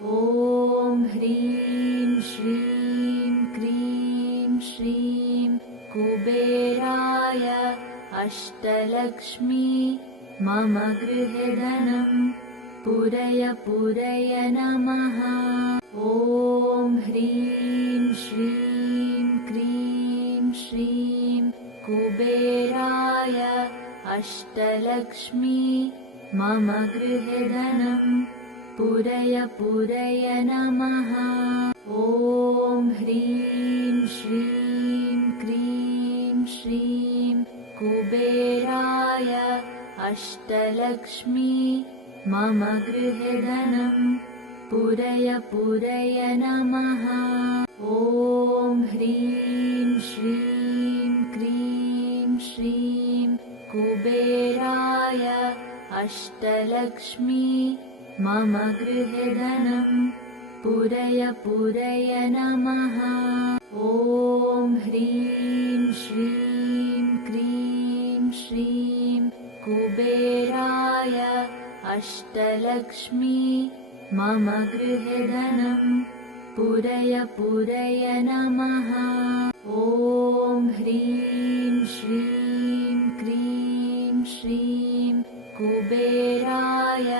ॐ ह्रीं श्रीं क्रीं श्रीं कुबेराय अष्टलक्ष्मी मम गृहे धनं पूरय पूरय नमः। ॐ ह्रीं श्रीं क्रीं श्रीं कुबेराय अष्टलक्ष्मी मम गृहे धनं पूरय पूरय नमः। ॐ ह्रीं श्रीं क्रीं श्रीं कुबेराय अष्टलक्ष्मी मम गृहे धनं पूरय पूरय नमः। ॐ ह्रीं श्रीं क्रीं श्रीं कुबेराय अष्टलक्ष्मी मम गृहे धनं पूरय पूरय नमः। ॐ ह्रीं श्रीं क्रीं श्रीं कुबेराय अष्टलक्ष्मी मम गृहे धनं पूरय पूरय नमः। ॐ ह्रीं श्रीं क्रीं श्रीं कुबेराय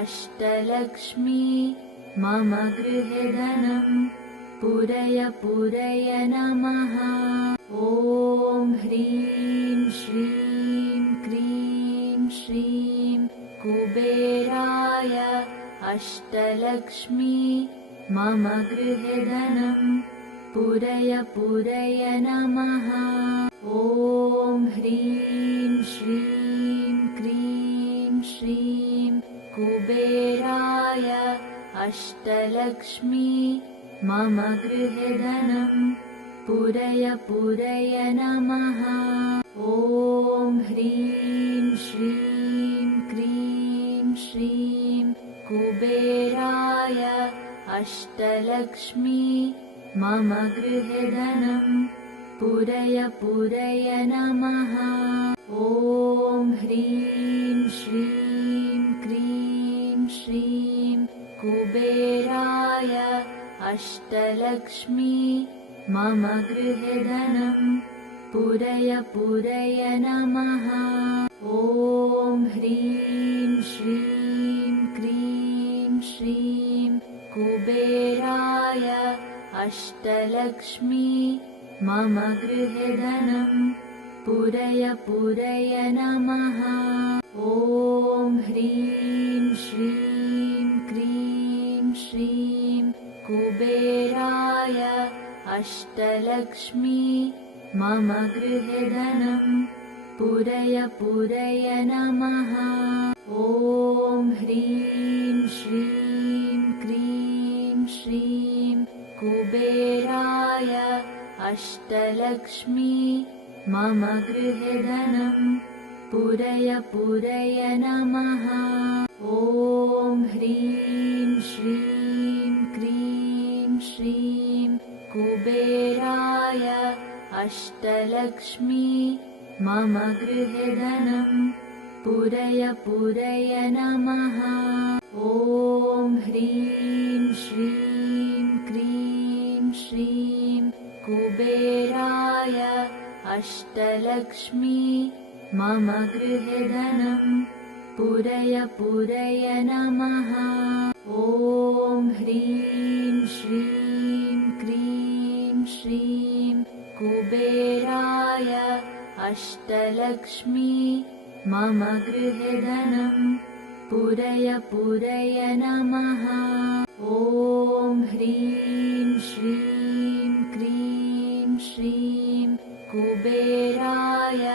अष्टलक्ष्मी मम गृहे धनं पूरय पूरय नमः। ॐ ह्रीं श्रीं क्रीं श्रीं कुबेराय अष्टलक्ष्मी मम गृहे धनं पूरय पूरय नमः। ॐ ह्रीं श्रीं क्रीं श्रीं कुबेराय अष्टलक्ष्मी मम गृहे धनं पूरय पूरय नमः। ॐ ह्रीं श्रीं क्रीं श्रीं कुबेराय अष्टलक्ष्मी मम गृहे धनं पूरय पूरय नमः। ॐ ह्रीं श्रीं क्रीं श्रीं कुबेराय अष्टलक्ष्मी मम गृहे धनं पूरय पूरय नमः। ॐ ह्रीं श्रीं क्रीं श्रीं कुबेराय अष्टलक्ष्मी मम गृहे धनं पूरय पूरय नमः। ॐ ह्रीं श्रीं क्रीं श्रीं कुबेराय अष्टलक्ष्मी मम गृहे धनं पूरय पूरय नमः। ॐ ह्रीं श्रीं क्रीं श्रीं कुबेराय अष्टलक्ष्मी मम गृहे धनं पूरय पूरय नमः। ॐ ह्रीं श्रीं क्रीं श्रीं कुबेराय अष्टलक्ष्मी मम गृहे धनं पूरय पूरय नमः। ॐ ह्रीं श्रीं क्रीं श्रीं कुबेराय अष्टलक्ष्मी मम गृहे धनं पूरय पूरय नमः। ॐ ह्रीं श्रीं क्रीं श्रीं कुबेराय अष्टलक्ष्मी मम गृहे धनं पूरय पूरय नमः। ॐ ह्रीं श्रीं क्रीं श्रीं कुबेराय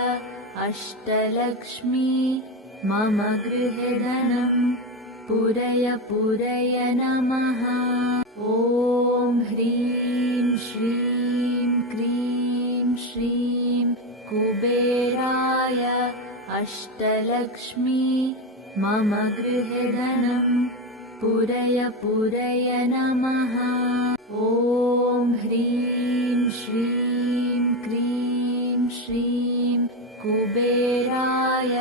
अष्टलक्ष्मी मम गृहे धनं पूरय पूरय नमः। ॐ ह्रीं श्रीं क्रीं श्रीं कुबेराय अष्टलक्ष्मी मम गृहे धनं पूरय पूरय नमः। ॐ ह्रीं श्रीं क्रीं श्रीं कुबेराय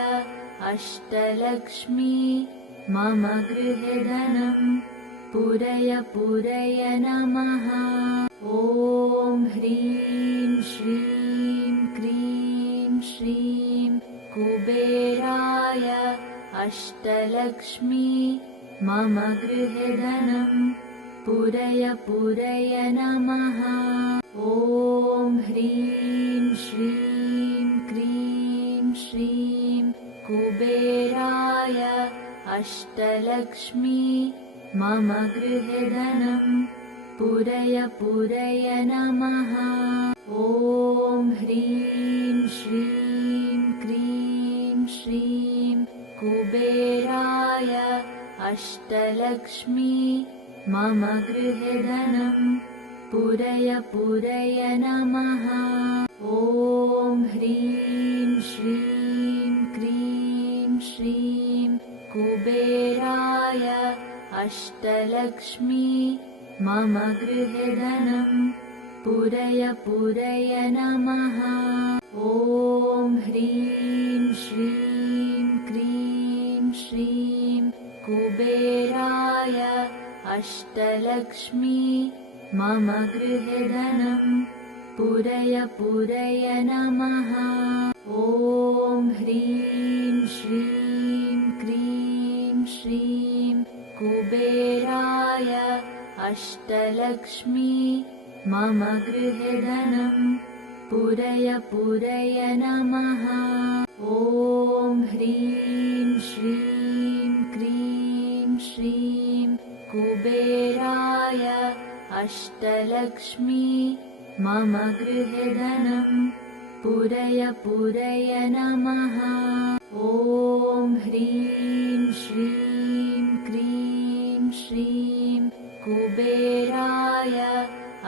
अष्टलक्ष्मी मम गृहे धनं पूरय पूरय नमः। ॐ ह्रीं श्रीं क्रीं श्रीं कुबेराय अष्टलक्ष्मी मम गृहे धनं पूरय पूरय नमः। ॐ ह्रीं श्रीं क्रीं श्रीं कुबेराय अष्टलक्ष्मी मम गृहे धनं पूरय पूरय नमः। ॐ ह्रीं श्रीं क्रीं श्रीं कुबेराय अष्टलक्ष्मी मम गृहे धनं पूरय पूरय नमः। ॐ ह्रीं श्रीं क्रीं श्रीं कुबेराय अष्टलक्ष्मी मम गृहे धनं पूरय पूरय नमः। ॐ ह्रीं श्रीं क्रीं श्रीं कुबेराय अष्टलक्ष्मी मम गृहे धनं पूरय पूरय नमः। ॐ ह्रीं श्रीं क्रीं श्रीं कुबेराय अष्टलक्ष्मी मम गृहे धनं पूरय पूरय नमः। ॐ ह्रीं श्रीं क्रीं श्रीं कुबेराय अष्टलक्ष्मी मम गृहे धनं पूरय पूरय नमः। ॐ ह्रीं श्रीं क्रीं श्रीं कुबेराय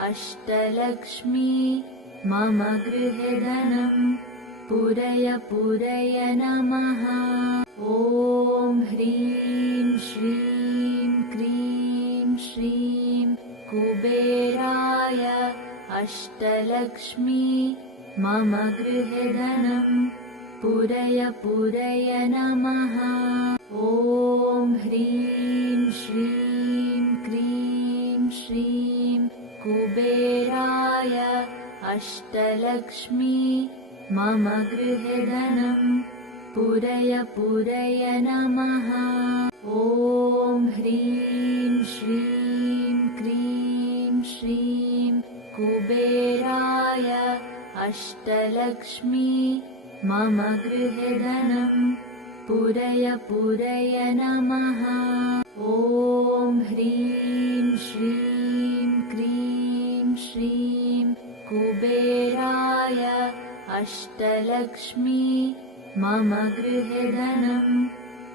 अष्टलक्ष्मी मम गृहे धनं पूरय पूरय नमः। ॐ ह्रीं श्रीं क्रीं श्रीं कुबेराय अष्टलक्ष्मी मम गृहे धनं पूरय पूरय नमः। ॐ ह्रीं श्रीं क्रीं श्रीं कुबेराय अष्टलक्ष्मी मम गृहे धनं पूरय पूरय नमः। ॐ ह्रीं श्रीं क्रीं श्रीं कुबेराय अष्टलक्ष्मी मम गृहे धनं पूरय पूरय नमः। ॐ ह्रीं श्रीं क्रीं श्रीं कुबेराय अष्टलक्ष्मी मम गृहे धनं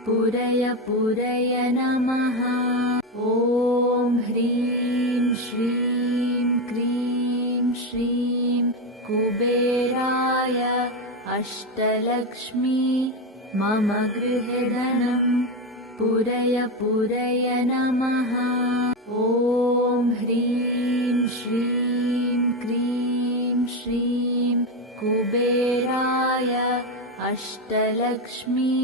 पूरय पूरय नमः। ॐ ह्रीं श्रीं क्रीं श्रीं कुबेराय अष्टलक्ष्मी मम गृहे धनं पूरय पूरय नमः। ॐ ह्रीं श्रीं क्रीं श्रीं कुबेराय अष्टलक्ष्मी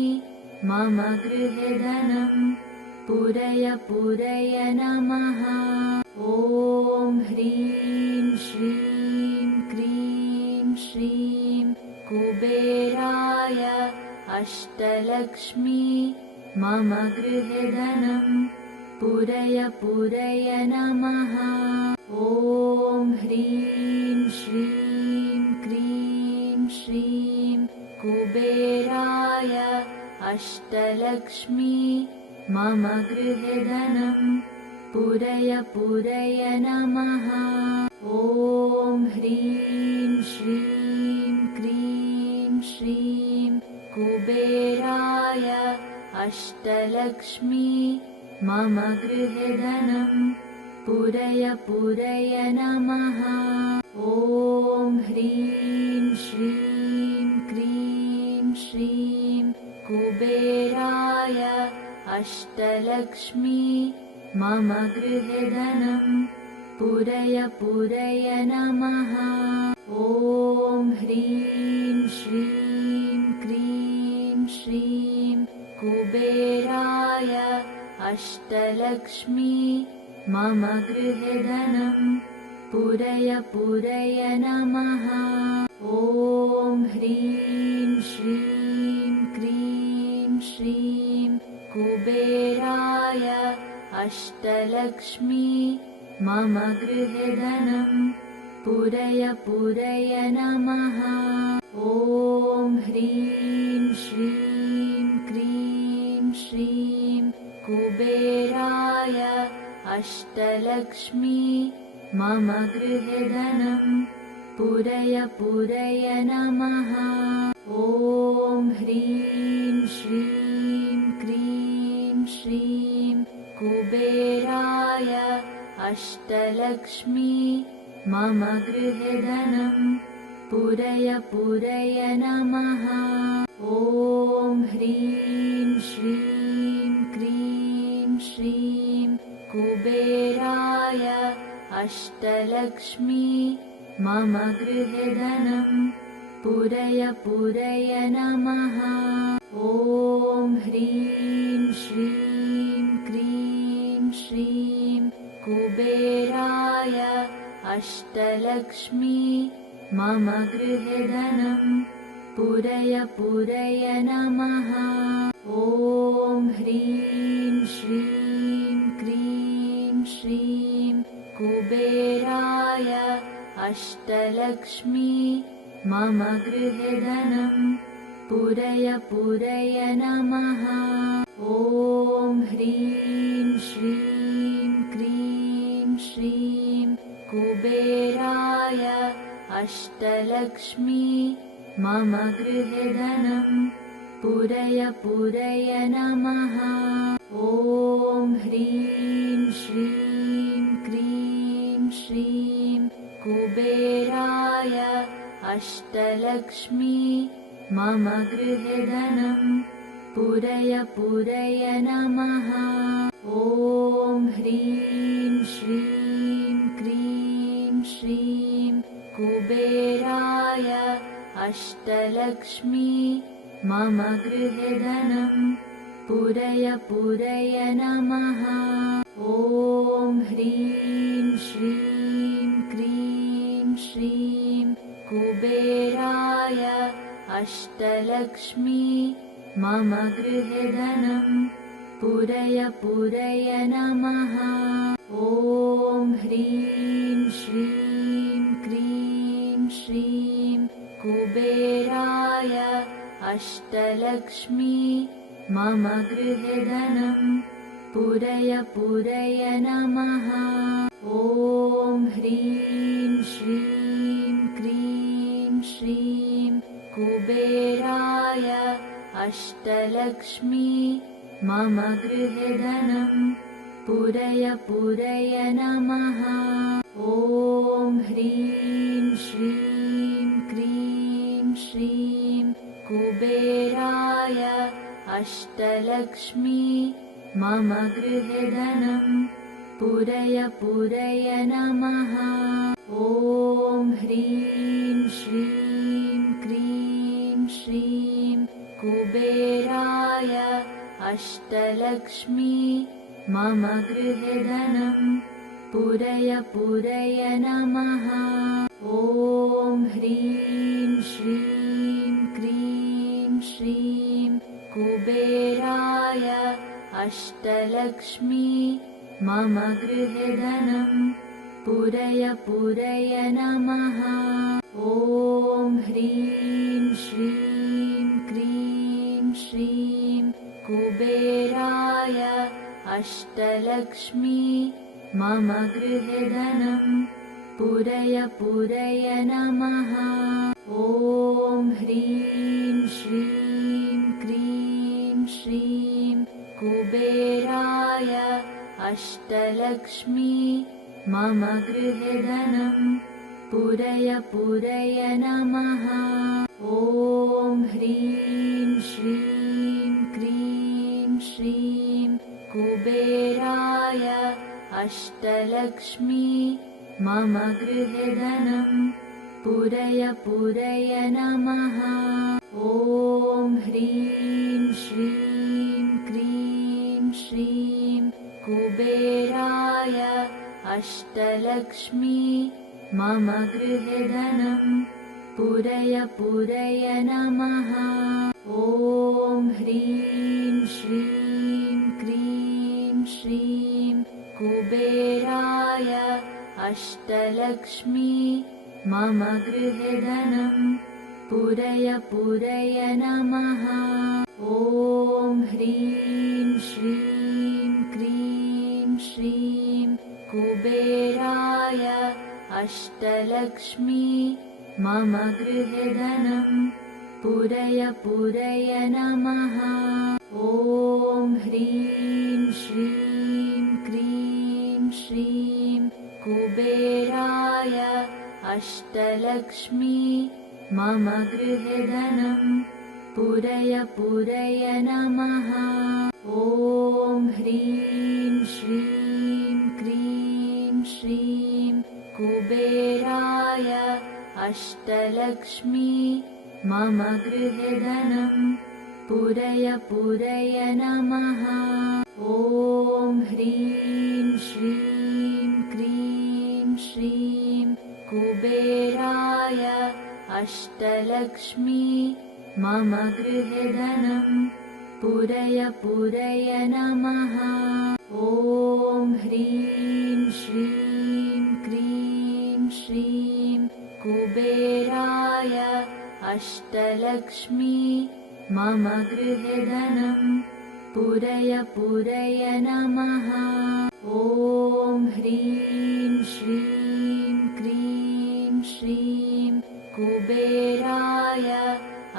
मम गृहे धनं पूरय पूरय नमः। ॐ ह्रीं श्रीं क्रीं श्रीं कुबेराय अष्टलक्ष्मी मम गृहे धनं पूरय पूरय नमः। ॐ ह्रीं श्रीं क्रीं श्रीं कुबेराय अष्टलक्ष्मी मम गृहे धनं पूरय पूरय नमः। ॐ ह्रीं श्रीं क्रीं श्रीं कुबेराय अष्टलक्ष्मी मम गृहे धनं पूरय पूरय नमः। ॐ ह्रीं श्रीं क्रीं श्रीं कुबेराय अष्टलक्ष्मी मम गृहे धनं पूरय पूरय नमः। ॐ ह्रीं श्रीं क्रीं श्रीं कुबेराय अष्टलक्ष्मी मम गृहे धनं पूरय पूरय नमः। ॐ ह्रीं श्रीं क्रीं श्रीं कुबेराय अष्टलक्ष्मी मम गृहे धनं पूरय पूरय नमः। ॐ ह्रीं श्रीं क्रीं श्रीं कुबेराय अष्टलक्ष्मी मम गृहे धनं पूरय पूरय नमः। ॐ ह्रीं श्रीं क्रीं श्रीं कुबेराय अष्टलक्ष्मी मम गृहे धनं पूरय पूरय नमः। ॐ ह्रीं श्रीं क्रीं श्रीं कुबेराय अष्टलक्ष्मी मम गृहे धनं पूरय पूरय नमः। ॐ ह्रीं श्रीं क्रीं श्रीं कुबेराय अष्टलक्ष्मी मम गृहे धनं पूरय पूरय नमः। ॐ ह्रीं श्रीं क्रीं श्रीं कुबेराय अष्टलक्ष्मी मम गृहे धनं पूरय पूरय नमः। ॐ ह्रीं श्रीं क्रीं श्रीं कुबेराय अष्टलक्ष्मी मम गृहे धनं पूरय पूरय नमः। ॐ ह्रीं श्रीं क्रीं श्रीं कुबेराय अष्टलक्ष्मी मम गृहे धनं पूरय पूरय नमः। ॐ ह्रीं श्रीं क्रीं श्रीं कुबेराय अष्टलक्ष्मी मम गृहे धनं पूरय पूरय नमः। ॐ ह्रीं श्रीं क्रीं श्रीं कुबेराय अष्टलक्ष्मी मम गृहे धनं पूरय पूरय नमः। ॐ ह्रीं श्रीं क्रीं श्रीं कुबेराय अष्टलक्ष्मी मम गृहे धनं पूरय पूरय नमः। ॐ ह्रीं श्रीं क्रीं श्रीं कुबेराय अष्टलक्ष्मी मम गृहे धनं पूरय पूरय नमः। ॐ ह्रीं श्रीं क्रीं श्रीं कुबेराय अष्टलक्ष्मी मम गृहे धनं पूरय पूरय नमः। ॐ ह्रीं श्रीं क्रीं श्रीं कुबेराय अष्टलक्ष्मी मम गृहे धनं पूरय पूरय नमः। ॐ ह्रीं श्रीं क्रीं श्रीं कुबेराय अष्टलक्ष्मी मम गृहे धनं पूरय पूरय नमः। ॐ ह्रीं श्रीं क्रीं श्रीं कुबेराय अष्टलक्ष्मी मम गृहे धनं पूरय पूरय नमः। ॐ ह्रीं श्रीं क्रीं श्रीं कुबेराय अष्टलक्ष्मी मम गृहे धनं पूरय पूरय नमः। ॐ ह्रीं श्रीं क्रीं श्रीं कुबेराय अष्टलक्ष्मी मम गृहे धनं पूरय पूरय नमः। ॐ ह्रीं श्रीं क्रीं श्रीं कुबेराय अष्टलक्ष्मी मम गृहे धनं पूरय पूरय नमः। ॐ ह्रीं श्रीं क्रीं श्रीं कुबेराय अष्टलक्ष्मी मम गृहे धनं पूरय पूरय नमः। ॐ ह्रीं श्रीं क्रीं श्रीं कुबेराय अष्टलक्ष्मी मम गृहे धनं पूरय पूरय नमः। ॐ ह्रीं श्रीं क्रीं श्रीं कुबेराय अष्टलक्ष्मी मम गृहे धनं पूरय पूरय नमः। ॐ ह्रीं श्रीं क्रीं श्रीं कुबेराय अष्टलक्ष्मी मम गृहे धनं पूरय पूरय नमः। ॐ ह्रीं श्रीं क्रीं श्रीं कुबेराय अष्टलक्ष्मी मम गृहे धनं पूरय पूरय नमः। ॐ ह्रीं श्रीं क्रीं श्रीं कुबेराय अष्टलक्ष्मी मम गृहे धनं पूरय पूरय नमः। ॐ ह्रीं श्रीं क्रीं श्रीं कुबेराय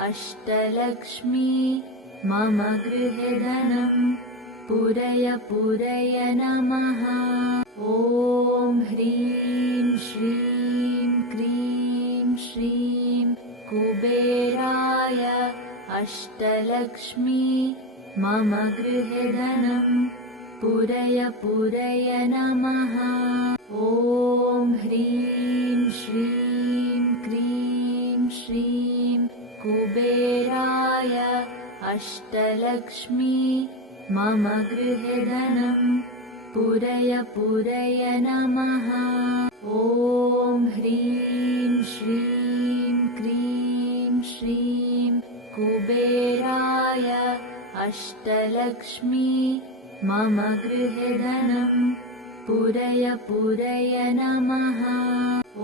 अष्टलक्ष्मी मम गृहे धनं पूरय पूरय नमः। ॐ ह्रीं श्रीं क्रीं श्रीं कुबेराय अष्टलक्ष्मी मम गृहे धनं पूरय पूरय नमः। ॐ ह्रीं श्रीं क्रीं श्रीं कुबेराय अष्टलक्ष्मी मम गृहे धनं पूरय पूरय नमः। ॐ ह्रीं श्रीं क्रीं श्रीं कुबेराय अष्टलक्ष्मी मम गृहे धनं पूरय पूरय नमः।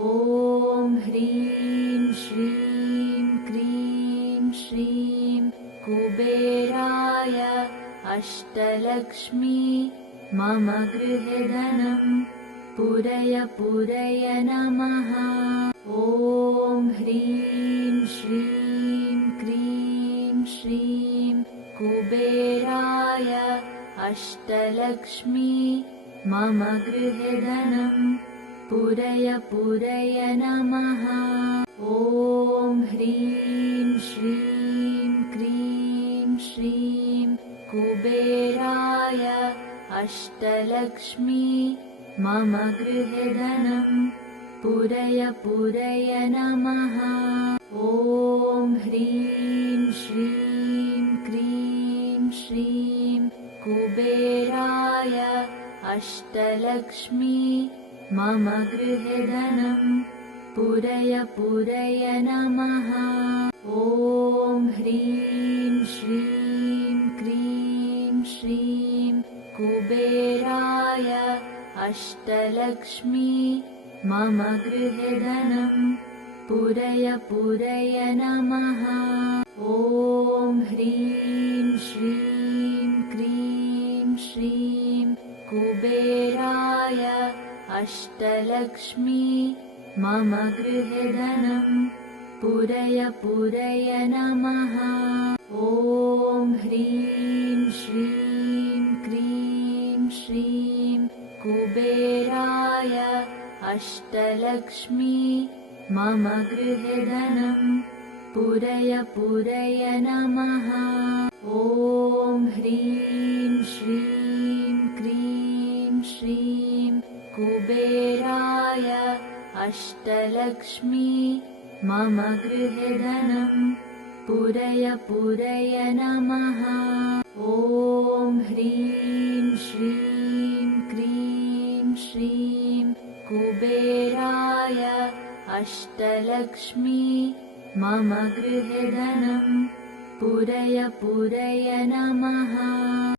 ॐ ह्रीं श्रीं क्रीं श्रीं कुबेराय अष्टलक्ष्मी मम गृहे धनं पूरय पूरय नमः। ॐ ह्रीं श्रीं क्रीं श्रीं कुबेराय अष्टलक्ष्मी मम गृहे धनं पूरय पूरय नमः। ॐ ह्रीं श्रीं क्रीं श्रीं कुबेराय अष्टलक्ष्मी मम गृहे धनं पूरय पूरय नमः। ॐ ह्रीं श्रीं क्रीं श्रीं कुबेराय अष्टलक्ष्मी मम गृहे धनं पूरय पूरय नमः। ॐ ह्रीं श्रीं क्रीं श्रीं कुबेराय अष्टलक्ष्मी मम गृहे धनं पूरय पूरय नमः। ॐ ह्रीं श्रीं क्रीं श्रीं कुबेराय अष्टलक्ष्मी मम गृहे धनं पूरय पूरय नमः। ॐ ह्रीं श्रीं क्रीं श्रीं कुबेराय अष्टलक्ष्मी मम गृहे धनं पूरय पूरय नमः। ॐ ह्रीं श्रीं क्रीं श्रीं कुबेराय अष्टलक्ष्मी मम गृहे धनं पूरय पूरय नमः। ॐ ह्रीं श्रीं कुबेराय अष्टलक्ष्मी मम गृहे धनं पूरय पूरय नमः।